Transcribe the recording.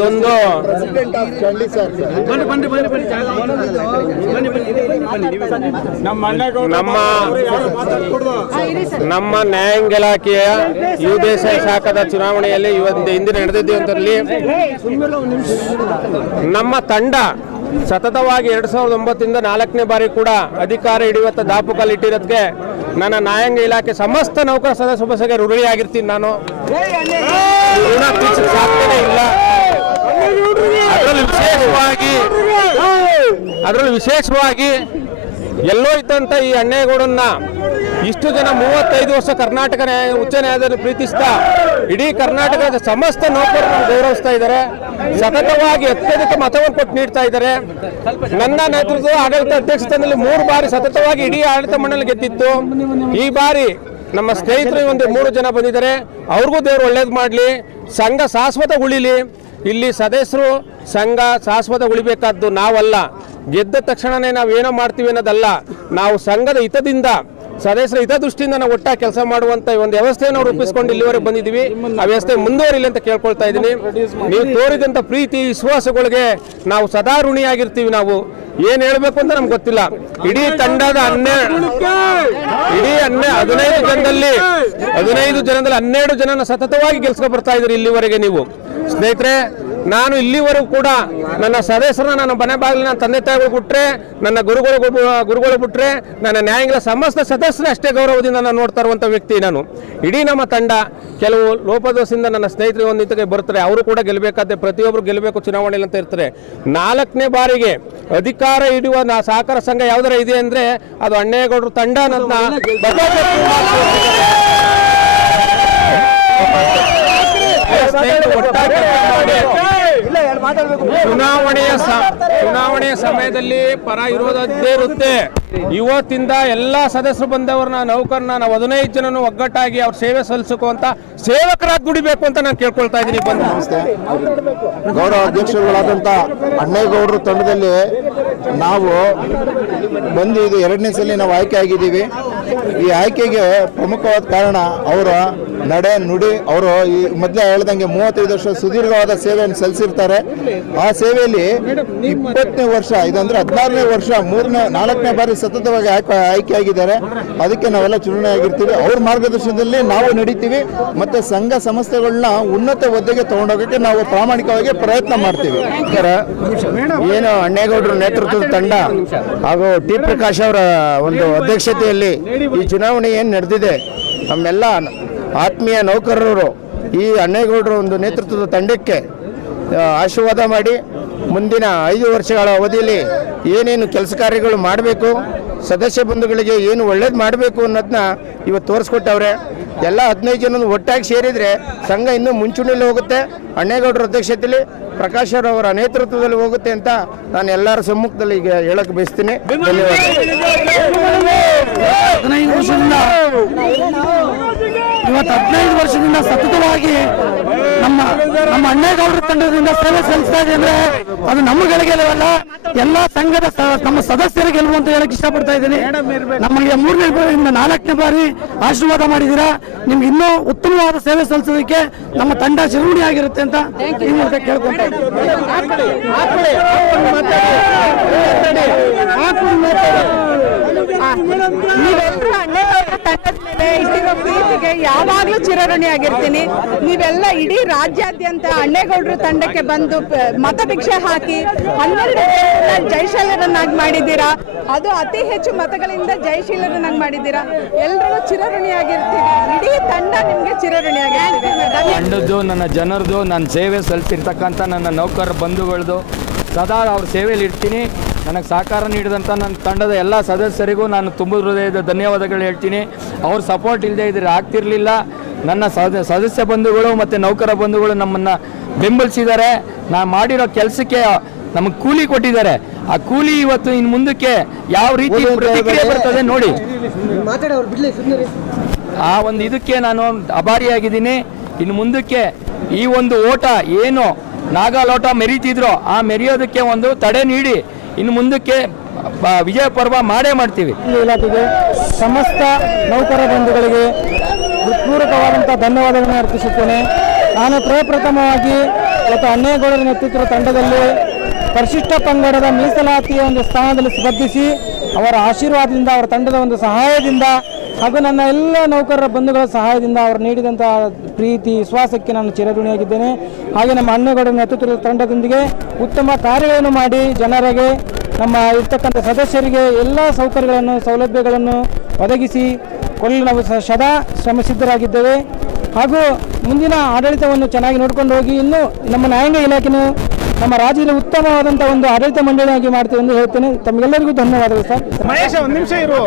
ಇದೊಂದು ನಮ್ಮ ನ್ಯಾಯಾಂಗ ಇಲಾಖೆಯ ಯುವದೇಶ ಶಾಖದ ಚುನಾವಣೆಯಲ್ಲಿ ಇಂದಿನ ನಡೆದಿದ್ದಲ್ಲಿ ನಮ್ಮ ತಂಡ ಸತತವಾಗಿ 2009ರಿಂದ 4ನೇ ಬಾರಿ ಕೂಡ ಅಧಿಕಾರ ಹಿಡಿಯುವಂತ ದಾಪುಕಲ್ಲಿಟ್ಟಿರೋದಕ್ಕೆ ನನ್ನ ನ್ಯಾಯಾಂಗ ಇಲಾಖೆ ಸಮಸ್ತ ನೌಕರ ಸದಸ್ಯ ಸಭೆಗೆ ಋಣಿಯಾಗಿರ್ತೀನಿ. ನಾನು ಋಣ ತೀರ್ಸಕ್ಕೆ ಸಾಧ್ಯನೇ ಇಲ್ಲ. ಅದರಲ್ಲೂ ವಿಶೇಷವಾಗಿ ಎಲ್ಲೋ ಇದ್ದಂತ ಈ ಅಣ್ಣೇಗೌಡನ್ನ ಇಷ್ಟು ಜನ 35 ವರ್ಷ ಕರ್ನಾಟಕ ಉಚ್ಚ ನ್ಯಾಯಾಲಯದಲ್ಲಿ ಪ್ರೀತಿಸ್ತಾ ಇಡೀ ಕರ್ನಾಟಕದ ಸಮಸ್ತ ನೌಕರರನ್ನು ಗೌರವಿಸ್ತಾ ಇದ್ದಾರೆ. ಸತತವಾಗಿ ಅತ್ಯಧಿಕ ಮತವನ್ನು ಕೊಟ್ಟು ನೀಡ್ತಾ ಇದ್ದಾರೆ. ನನ್ನ ನೇತೃತ್ವದ ಆಡಳಿತ ಅಧ್ಯಕ್ಷ ಸ್ಥಾನದಲ್ಲಿ 3 ಬಾರಿ ಸತತವಾಗಿ ಇಡೀ ಆಡಳಿತ ಮಂಡಳಿ ಗೆದ್ದಿತ್ತು. ಈ ಬಾರಿ ನಮ್ಮ ಸ್ನೇಹಿತರು ಒಂದು 3 ಜನ ಬಂದಿದ್ದಾರೆ. ಅವ್ರಿಗೂ ದೇವರು ಒಳ್ಳೇದು ಮಾಡಲಿ, ಸಂಘ ಶಾಶ್ವತ ಉಳಿಲಿ. ಇಲ್ಲಿ ಸದಸ್ಯರು ಸಂಘ ಶಾಶ್ವತ ಉಳಿಬೇಕಾದ್ದು ನಾವಲ್ಲ, ಗೆದ್ದ ತಕ್ಷಣನೇ ನಾವೇನೋ ಮಾಡ್ತೀವಿ ಅನ್ನೋದಲ್ಲ. ನಾವು ಸಂಘದ ಹಿತದಿಂದ ಸದಸ್ಯರ ಹಿತದೃಷ್ಟಿಯಿಂದ ನಾವು ಒಟ್ಟಾಗಿ ಕೆಲಸ ಮಾಡುವಂತ ಒಂದು ವ್ಯವಸ್ಥೆಯನ್ನು ರೂಪಿಸಿಕೊಂಡು ಇಲ್ಲಿವರೆಗೆ ಬಂದಿದ್ದೀವಿ. ಆ ವ್ಯವಸ್ಥೆ ಮುಂದುವರಿಲಿ ಅಂತ ಕೇಳ್ಕೊಳ್ತಾ ಇದ್ದೀನಿ. ನೀವು ತೋರಿದಂತ ಪ್ರೀತಿ ವಿಶ್ವಾಸಗಳಿಗೆ ನಾವು ಸದಾ ಋಣಿಯಾಗಿರ್ತೀವಿ. ನಾವು ಏನ್ ಹೇಳ್ಬೇಕು ಅಂತ ನಮ್ಗೆ ಗೊತ್ತಿಲ್ಲ. ಇಡೀ ತಂಡದ 15 ಜನದಲ್ಲಿ 12 ಜನನ ಸತತವಾಗಿ ಗೆಲ್ಸ್ಕೊಂಡು ಬರ್ತಾ ಇದ್ರಿ ಇಲ್ಲಿವರೆಗೆ. ನೀವು ಸ್ನೇಹಿತರೆ, ನಾನು ಇಲ್ಲಿವರೆಗೂ ಕೂಡ ನನ್ನ ಸದಸ್ಯರನ್ನ ನನ್ನ ಮನೆ ಬಾಗಿಲಿನ ತಂದೆ ತಾಯಿಗಳು ಬಿಟ್ರೆ, ನನ್ನ ಗುರುಗಳು ಬಿಟ್ರೆ, ನನ್ನ ನ್ಯಾಯಾಂಗ ಸಮಸ್ತ ಸದಸ್ಯರ ಅಷ್ಟೇ ಗೌರವದಿಂದ ನಾನು ನೋಡ್ತಾ ಇರುವಂಥ ವ್ಯಕ್ತಿ ನಾನು. ಇಡೀ ನಮ್ಮ ತಂಡ ಕೆಲವು ಲೋಪದೋಷದಿಂದ ನನ್ನ ಸ್ನೇಹಿತರಿಗೆ ಒಂದು ನಿಂತಿಗೆ ಬರ್ತಾರೆ. ಅವರು ಕೂಡ ಗೆಲ್ಲಬೇಕಾದ್ರೆ ಪ್ರತಿಯೊಬ್ಬರು ಗೆಲ್ಲಬೇಕು ಚುನಾವಣೆಯಲ್ಲಿ ಅಂತ ಇರ್ತಾರೆ. 4ನೇ ಬಾರಿಗೆ ಅಧಿಕಾರ ಹಿಡಿಯುವ ಸಹಕಾರ ಸಂಘ ಯಾವ್ದಾರ ಇದೆ ಅಂದ್ರೆ ಅದು ಅಣ್ಣೇಗೌಡರು ತಂಡ ಅನ್ನೋದನ್ನ ಚುನಾವಣೆಯ ಸಮಯದಲ್ಲಿ ಪರ ಇರೋದೇ ಇರುತ್ತೆ. ಇವತ್ತಿಂದ ಎಲ್ಲಾ ಸದಸ್ಯರು ಬಂದವರನ್ನ ನೌಕರನ್ನ ನಾವು 15 ಜನನು ಒಗ್ಗಟ್ಟಾಗಿ ಅವ್ರ ಸೇವೆ ಸಲ್ಲಿಸುವಂತ ಸೇವಕರಾಗಿ ದುಡಿಬೇಕು ಅಂತ ನಾನು ಕೇಳ್ಕೊಳ್ತಾ ಇದ್ದೀನಿ. ಗೌರವ ಅಧ್ಯಕ್ಷರುಗಳಾದಂತ ಅಣ್ಣೇಗೌಡರು ತಂಡದಲ್ಲಿ ನಾವು ಬಂದು ಇದು 2ನೇ ಸಲ ನಾವು ಆಯ್ಕೆ ಆಗಿದ್ದೀವಿ. ಈ ಆಯ್ಕೆಗೆ ಪ್ರಮುಖವಾದ ಕಾರಣ ಅವರ ನಡೆ ನುಡಿ. ಅವರು ಈ ಮೊದಲೇ ಹೇಳ್ದಂಗೆ 35 ವರ್ಷ ಸುದೀರ್ಘವಾದ ಸೇವೆಯನ್ನು ಸಲ್ಲಿಸಿರ್ತಾರೆ. ಆ ಸೇವೆಯಲ್ಲಿ 20ನೇ ವರ್ಷ ಇದಂದ್ರೆ 16ನೇ ವರ್ಷ 4ನೇ ಬಾರಿ ಸತತವಾಗಿ ಆಯ್ಕೆ ಆಗಿದ್ದಾರೆ. ಅದಕ್ಕೆ ನಾವೆಲ್ಲ ಚುನಾವಣೆ ಆಗಿರ್ತೀವಿ. ಅವ್ರ ಮಾರ್ಗದರ್ಶನದಲ್ಲಿ ನಾವು ನಡೀತೀವಿ. ಮತ್ತೆ ಸಂಘ ಸಂಸ್ಥೆಗಳನ್ನ ಉನ್ನತ ಹುದ್ದೆಗೆ ತಗೊಂಡೋಗಕ್ಕೆ ನಾವು ಪ್ರಾಮಾಣಿಕವಾಗಿ ಪ್ರಯತ್ನ ಮಾಡ್ತೀವಿ. ಏನು ಅಣ್ಣೇಗೌಡರ ನೇತೃತ್ವದ ತಂಡ ಹಾಗೂ ಟಿ ಪ್ರಕಾಶ್ ಅವರ ಒಂದು ಅಧ್ಯಕ್ಷತೆಯಲ್ಲಿ ಈ ಚುನಾವಣೆ ಏನು ನಡೆದಿದೆ, ನಮ್ಮೆಲ್ಲ ಆತ್ಮೀಯ ನೌಕರರು ಈ ಅಣ್ಣೇಗೌಡರ ಒಂದು ನೇತೃತ್ವದ ತಂಡಕ್ಕೆ ಆಶೀರ್ವಾದ ಮಾಡಿ ಮುಂದಿನ 5 ವರ್ಷಗಳ ಅವಧಿಯಲ್ಲಿ ಏನೇನು ಕೆಲಸ ಕಾರ್ಯಗಳು ಮಾಡಬೇಕು, ಸದಸ್ಯ ಬಂಧುಗಳಿಗೆ ಏನು ಒಳ್ಳೇದು ಮಾಡಬೇಕು ಅನ್ನೋದನ್ನ ಇವತ್ತು ತೋರಿಸ್ಕೊಟ್ಟವ್ರೆ. ಎಲ್ಲ 15 ಜನ ಒಟ್ಟಾಗಿ ಸೇರಿದರೆ ಸಂಘ ಇನ್ನೂ ಮುಂಚೂಣಿಯಲ್ಲಿ ಹೋಗುತ್ತೆ. ಅಣ್ಣೇಗೌಡರ ಅಧ್ಯಕ್ಷತೆಯಲ್ಲಿ ಪ್ರಕಾಶ್ ಅವರ ನೇತೃತ್ವದಲ್ಲಿ ಹೋಗುತ್ತೆ ಅಂತ ನಾನು ಎಲ್ಲರ ಸಮ್ಮುಖದಲ್ಲಿ ಈಗ ಹೇಳಕ್ಕೆ ಬಯಸ್ತೀನಿ. ಇವತ್ತು 15 ವರ್ಷದಿಂದ ಸತತವಾಗಿ ನಮ್ಮ ಅಣ್ಣೇಗೌಡರ ತಂಡದಿಂದ ಸೇವೆ ಸಲ್ಲಿಸ್ತಾ ಇದೆ ಅಂದ್ರೆ ಅದು ನಮ್ಮ ಗಳಿಗೆಲ್ಲ ಎಲ್ಲ ಸಂಘದ ನಮ್ಮ ಸದಸ್ಯರ ಗೆಲುವು ಅಂತ ಹೇಳಕ್ ಇಷ್ಟಪಡ್ತಾ ಇದ್ದೀನಿ. ನಮಗೆ 3ನೇ ಬಾರಿಯಿಂದ 4ನೇ ಬಾರಿ ಆಶೀರ್ವಾದ ಮಾಡಿದ್ದೀರಾ. ನಿಮ್ಗೆ ಇನ್ನೂ ಉತ್ತಮವಾದ ಸೇವೆ ಸಲ್ಲಿಸೋದಕ್ಕೆ ನಮ್ಮ ತಂಡ ಚಿರುಣಿ ಆಗಿರುತ್ತೆ ಅಂತ ಈ ಮೂಲಕ ಕೇಳ್ಕೊಂತ ಪ್ರೀತಿಗೆ ಯಾವಾಗ್ಲೂ ಚಿರಋಣಿ ಆಗಿರ್ತೀನಿ. ನೀವೆಲ್ಲ ಇಡೀ ರಾಜ್ಯಾದ್ಯಂತ ಅಣ್ಣೇಗೌಡರು ತಂಡಕ್ಕೆ ಬಂದು ಮತ ಭಿಕ್ಷೆ ಹಾಕಿ 12 ಜಯಶೀಲರನ್ನಾಗಿ ಮಾಡಿದ್ದೀರಾ. ಅದು ಅತಿ ಹೆಚ್ಚು ಮತಗಳಿಂದ ಜಯಶೀಲರನ್ನಾಗಿ ಮಾಡಿದ್ದೀರಾ. ಎಲ್ಲರೂ ಚಿರಋಣಿಯಾಗಿರ್ತೀವಿ. ಇಡೀ ತಂಡ ನಿಮ್ಗೆ ಚಿರಋಣಿಯಾಗಿರ್ತೀವಿ. ತಂಡದ್ದು, ನನ್ನ ಜನರದು, ನನ್ನ ಸೇವೆ ಸಲ್ಲಿಸಿರ್ತಕ್ಕಂಥ ನನ್ನ ನೌಕರ ಬಂಧುಗಳದು ಸದಾ ಅವ್ರ ಸೇವೆಯಲ್ಲಿ ಇರ್ತೀನಿ. ನನಗೆ ಸಹಕಾರ ನೀಡಿದಂಥ ನನ್ನ ತಂಡದ ಎಲ್ಲ ಸದಸ್ಯರಿಗೂ ನಾನು ತುಂಬ ಹೃದಯದ ಧನ್ಯವಾದಗಳು ಹೇಳ್ತೀನಿ. ಅವ್ರ ಸಪೋರ್ಟ್ ಇಲ್ಲದೆ ಇದ್ರೆ ಆಗ್ತಿರಲಿಲ್ಲ. ನನ್ನ ಸದಸ್ಯ ಬಂಧುಗಳು ಮತ್ತು ನೌಕರ ಬಂಧುಗಳು ನಮ್ಮನ್ನು ಬೆಂಬಲಿಸಿದ್ದಾರೆ. ನಾನು ಮಾಡಿರೋ ಕೆಲಸಕ್ಕೆ ನಮಗೆ ಕೂಲಿ ಕೊಟ್ಟಿದ್ದಾರೆ. ಆ ಕೂಲಿ ಇವತ್ತು ಇನ್ನು ಮುಂದಕ್ಕೆ ಯಾವ ರೀತಿ ಪ್ರತಿಕ್ರಿಯೆ ಬರ್ತದೆ ನೋಡಿ. ಆ ಒಂದು ಇದಕ್ಕೆ ನಾನು ಆಭಾರಿಯಾಗಿದ್ದೀನಿ. ಇನ್ನು ಮುಂದಕ್ಕೆ ಈ ಒಂದು ಓಟ ಏನು ನಾಗಾಲೋಟ ಮೆರೀತಿದ್ರು ಆ ಮೆರೆಯೋದಕ್ಕೆ ಒಂದು ತಡೆ ನೀಡಿ ಇನ್ನು ಮುಂದಕ್ಕೆ ವಿಜಯ ಪರ್ವ ಮಾಡೇ ಮಾಡ್ತೀವಿ. ಇಲಾಖೆಗೆ ಸಮಸ್ತ ನೌಕರ ಬಂಧುಗಳಿಗೆ ಹೃತ್ಪೂರ್ವಕವಾದಂಥ ಧನ್ಯವಾದಗಳನ್ನು ಅರ್ಪಿಸುತ್ತೇನೆ. ನಾನು ಪ್ರಪ್ರಥಮವಾಗಿ ಇವತ್ತು ಅಣ್ಣೇಗೌಡರ ನೇತೃತ್ವದ ತಂಡದಲ್ಲಿ ಪರಿಶಿಷ್ಟ ಪಂಗಡದ ಮೀಸಲಾತಿಯ ಒಂದು ಸ್ಥಾನದಲ್ಲಿ ಸ್ಪರ್ಧಿಸಿ ಅವರ ಆಶೀರ್ವಾದದಿಂದ, ಅವರ ತಂಡದ ಒಂದು ಸಹಾಯದಿಂದ ಹಾಗೂ ನನ್ನ ಎಲ್ಲ ನೌಕರರ ಬಂಧುಗಳ ಸಹಾಯದಿಂದ ಅವರು ನೀಡಿದಂಥ ಪ್ರೀತಿ ವಿಶ್ವಾಸಕ್ಕೆ ನಾನು ಚಿರಋಣಿಯಾಗಿದ್ದೇನೆ. ಹಾಗೆ ನಮ್ಮ ಅಣ್ಣೇಗೌಡರ ನೇತೃತ್ವದ ತಂಡದೊಂದಿಗೆ ಉತ್ತಮ ಕಾರ್ಯಗಳನ್ನು ಮಾಡಿ ಜನರಿಗೆ, ನಮ್ಮ ಇರ್ತಕ್ಕಂಥ ಸದಸ್ಯರಿಗೆ ಎಲ್ಲ ಸೌಕರ್ಯಗಳನ್ನು, ಸೌಲಭ್ಯಗಳನ್ನು ಒದಗಿಸಿ ಕೊಡಲು ನಾವು ಸದಾ ಶ್ರಮಸಿದ್ಧರಾಗಿದ್ದೇವೆ. ಹಾಗೂ ಮುಂದಿನ ಆಡಳಿತವನ್ನು ಚೆನ್ನಾಗಿ ನೋಡಿಕೊಂಡು ಹೋಗಿ ಇನ್ನೂ ನಮ್ಮ ನ್ಯಾಯಾಂಗ ಇಲಾಖೆಯನ್ನು ನಮ್ಮ ರಾಜ್ಯದಲ್ಲಿ ಉತ್ತಮವಾದಂಥ ಒಂದು ಆಡಳಿತ ಮಂಡಳಿಯಾಗಿ ಮಾಡ್ತೀವಿ ಎಂದು ಹೇಳ್ತೇನೆ. ತಮಗೆಲ್ಲರಿಗೂ ಧನ್ಯವಾದಗಳು ಸರ್. ಮಹೇಶ, ಒಂದು ನಿಮಿಷ ಇರು.